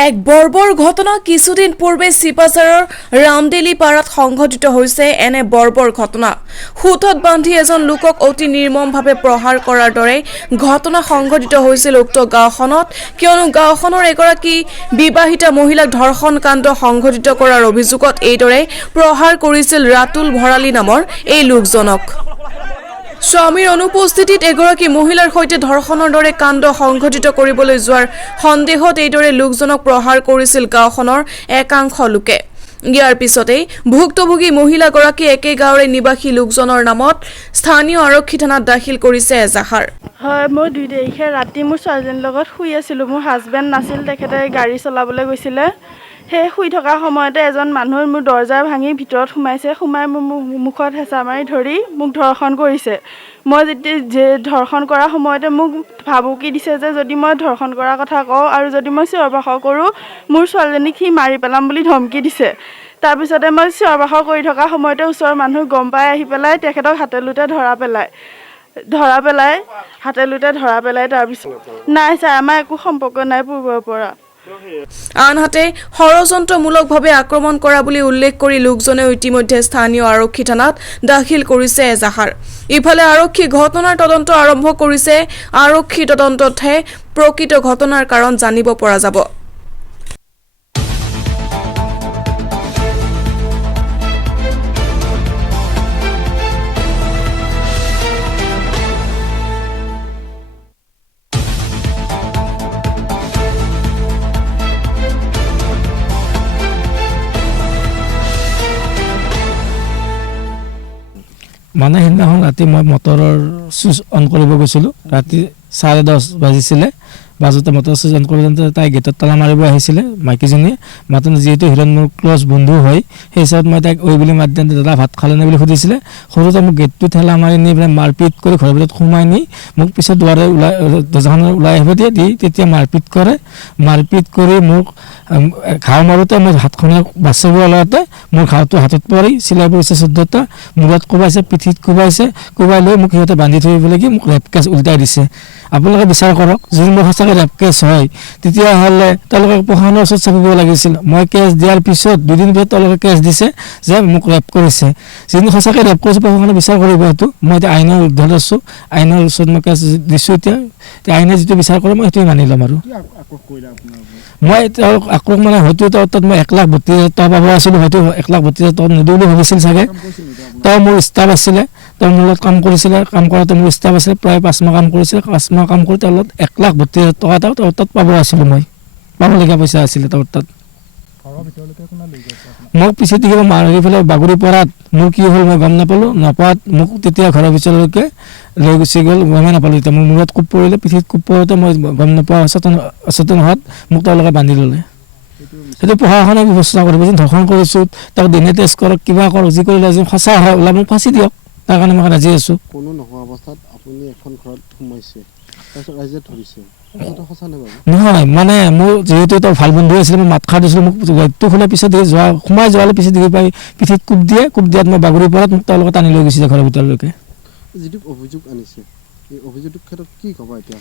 এক বৰ্বৰ ঘটনা কিছুদিন পূৰ্বে চিপাঝাৰৰ ৰামদেলি পাৰাত সংঘটিত হৈছে এনে বৰ্বৰ ঘটনা হুটত বান্ধি এজন লোকক অতি নিৰ্মমভাৱে প্ৰহাৰ কৰাৰ দৰে ঘটনা সংঘটিত হৈছিল উক্ত গাঁওখনত কিয়নো গাঁওখনৰ এগৰাকী বিবাহিতা মহিলাক ধৰ্ষণ কাণ্ড সংঘটিত কৰাৰ অভিযোগত এইদৰে প্ৰহাৰ কৰিছিল ৰাতুল ভৰালী নামৰ এই লোকজনক স্বামীৰ অনুপস্থিতিত এগৰাকী মহিলাৰ সৈতে ধৰ্ষণৰ দৰে কাণ্ড সংঘটিত কৰিবলৈ যোৱাৰ সন্দেহত এইদৰে লোকজনক প্ৰহাৰ কৰিছিল গাঁওখনৰ একাংশ লোকে ইয়াৰ পিছতেই ভুক্তভোগী মহিলাগৰাকী একে গাঁৱৰে নিবাসী লোকজনৰ নামত স্থানীয় আৰক্ষী থানাত দাখিল কৰিছে এজাহাৰ হয় মই 2 তাৰিখে ৰাতি মোৰ ছোৱালীজনীৰ লগত শুই আছিলোঁ মোৰ হাজবেণ্ড নাছিল তেখেতে গাড়ী চলাবলৈ গৈছিলে সেই শুই থকা সময়তে এজন মানুহ মোৰ দৰজা ভাঙি ভিতৰত সোমাই মোৰ মুখত হেঁচা মাৰি ধৰি মোক ধৰ্ষণ কৰিছে মই যেতিয়া ধৰ্ষণ কৰাৰ সময়তে মোক ভাবুকি দিছে যে যদি মই ধৰ্ষণ কৰাৰ কথা কওঁ আৰু যদি মই চিঞৰ বাখৰ কৰোঁ মোৰ ছোৱালীজনীক সি মাৰি পেলাম বুলি ধমকি দিছে তাৰপিছতে মই চিঞৰ বাখৰ কৰি থকা সময়তে ওচৰৰ মানুহ গম পাই আহি পেলাই তেখেতক হাতে লোটে ধৰা পেলাই তাৰপিছত নাই ছাৰ আমাৰ একো সম্পৰ্ক নাই পূৰ্বৰ পৰা আনহাতে ষড়যন্ত্ৰমূলকভাৱে আক্ৰমণ কৰা বুলি উল্লেখ কৰি লোকজনে ইতিমধ্যে স্থানীয় আৰক্ষী থানাত দাখিল কৰিছে এজাহাৰ ইফালে আৰক্ষী ঘটনাৰ তদন্ত আৰম্ভ কৰিছে আৰক্ষী তদন্ততহে প্ৰকৃত ঘটনাৰ কাৰণ জানিব পৰা যাব মানে সেইদিনাখন ৰাতি মই মটৰৰ চুইচ অন কৰিব গৈছিলোঁ ৰাতি 10:30 বাজিছিলে বাজতে মটৰ চুইচ অন কৰি যাওঁতে তাই গেটত তালা মাৰিব আহিছিলে মাইকীজনীয়ে মাতনে যিহেতু হিৰণ মোৰ ক্লজ বন্ধু হয় সেই হিচাপত মই তাইক ঐ বুলি মাতি দিওঁতে দাদা ভাত খালেনে বুলি সুধিছিলে সৰুতে মোক গেটটো ঠেলা মাৰি নি পেলাই মাৰপিট কৰি ঘৰৰ ভিতৰত সোমাই নি মোক পিছত দুৱাৰে দৰ্জাখন ওলাই আহিব দিয়ে দি তেতিয়া মাৰপিট কৰি মোক ঘাও মাৰোঁতে মোৰ হাতখনে বাচিব ওলাওঁতে মোৰ ঘাওটো হাতত পৰি চিলাই পৰিছে 14টা মূৰত কোবাইছে পিঠিত কোবাই লৈ মোক সিহঁতে বান্ধি থৈ পেলাই মোক ৰেপ কেছ উল্টাই দিছে আপোনালোকে বিচাৰ কৰক যদি মোৰ সঁচাকৈ ৰেপ কেছ হয় তেতিয়াহ'লে তেওঁলোকে প্ৰশাসনৰ ওচৰত চাপিব লাগিছিল মই কেছ দিয়াৰ পিছত 2 দিন পিছত তেওঁলোকে কেছ দিছে যে মোক ৰেপ কৰিছে যদি সঁচাকৈ ৰেপ কৰিছে প্ৰশাসনে বিচাৰ কৰিব সেইটো মই এতিয়া আইনৰ উৰ্ধত আছোঁ আইনৰ ওচৰত মই কেছ দিছোঁ এতিয়া আইনে যিটো বিচাৰ কৰে মই সেইটোৱে মানি ল'ম আৰু মই তেওঁক আক্ৰমণ মানে হয়তো তাত মই 1,32,000 টকা পাব আছিলোঁ হয়তো 1,32,000 টকা নিদিওঁ বুলি ভাবিছিল চাগে তেওঁ মোৰ ষ্টাফ আছিলে তেওঁ মোৰ লগত কাম কৰিছিলে কাম কৰাতে মোৰ ষ্টাফ আছিলে প্ৰায় 5 মাহ কাম কৰিছিলে 5 মাহ কাম কৰি তেওঁৰ লগত 1,32,000 টকা এটা তেওঁৰ তাত পাব আছিলোঁ মই পাবলগীয়া পইচা আছিলে তেওঁৰ তাত মোক পিছে দেখিব মাৰি পেলাই বাগৰি পৰাত মোৰ কি হ'ল মই গম নাপাত মোক তেতিয়া ঘৰৰ ভিতৰলৈকে লৈ গুচি গ'ল গমেই নাপালোঁ এতিয়া মোৰ মূৰত কোব পৰিলে পিঠিত কোব পৰোঁতে মই গম নাপোৱা অচেতন হোৱাত মোক তেওঁলোকে বান্ধি ল'লে সেইটো প্ৰশাসনে ব্যৱস্থা কৰিব যেন ধৰ্ষণ কৰিছোঁ তাক দিনে টেষ্ট কৰক কিবা কৰক যি কৰিলে যেন সঁচা হয় ওলা মোক ফাঁচি দিয়ক তাৰ কাৰণে মই ৰাজি আছোঁ কোনো নোহোৱা অৱস্থাত আপুনি এখন ঘৰত সোমাইছে তাৰপিছত ৰাইজে ধৰিছে নহয় মানে মোৰ যিহেতু এটা ভাল বন্ধু আছিলে মই মাত খাৰ দিছিলোঁ মোক গেটটো খোলাৰ পিছত সোমাই যোৱালৈ পিছত দেখি পাই পিঠিত কোব দিয়াত মই বাগৰি পৰাত মোক তেওঁলোকে টানি লৈ গৈছে ঘৰৰ ভিতৰলৈকে যিটো অভিযোগ আনিছে এই অভিযোগটোৰ ক্ষেত্ৰত কি ক'ব এতিয়া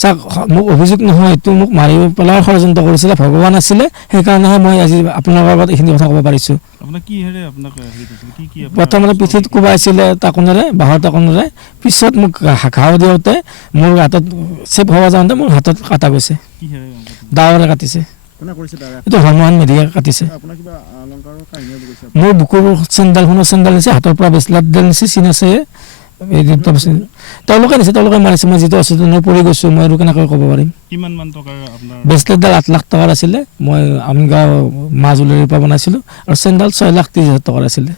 চাওক মোক অভিযোগ নহয় এইটো মোক মাৰি পেলাৰ ষড়যন্ত্ৰ কৰিছিলে ভগৱান আছিলে সেইকাৰণেহে মই আজি আপোনালোকৰ আগত এইখিনি কথা ক'ব পাৰিছোঁ প্ৰথমতে পিঠিত কোবাইছিলে টাকোনেৰে বাঁহৰ টাকোনেৰে পিছত মোক ঘাও দিওঁতে মোৰ হাতত চেপ হ'ব যাওঁতে মোৰ হাতত কাটা গৈছে দাৱৰে কাটিছে এইটো হনুমান মেধিয়ে কাটিছে মোৰ বুকুৰ চেণ্ডাল নিছে হাতৰ পৰা ব্ৰেচলেটডাল নিছে চিন আছে তেওঁলোকে নিছে তেওঁলোকে মাৰিছে মই যিটো অচেতন হৈ পৰি গৈছোঁ মই আৰু কেনেকৈ ক'ব পাৰিম ব্ৰেচলেটডাল 8 লাখ টকাৰ আছিলে মই আমগাঁও মাজুলীৰ পৰা বনাইছিলোঁ আৰু চেণ্ডাল 6,30,000 টকাৰ আছিলে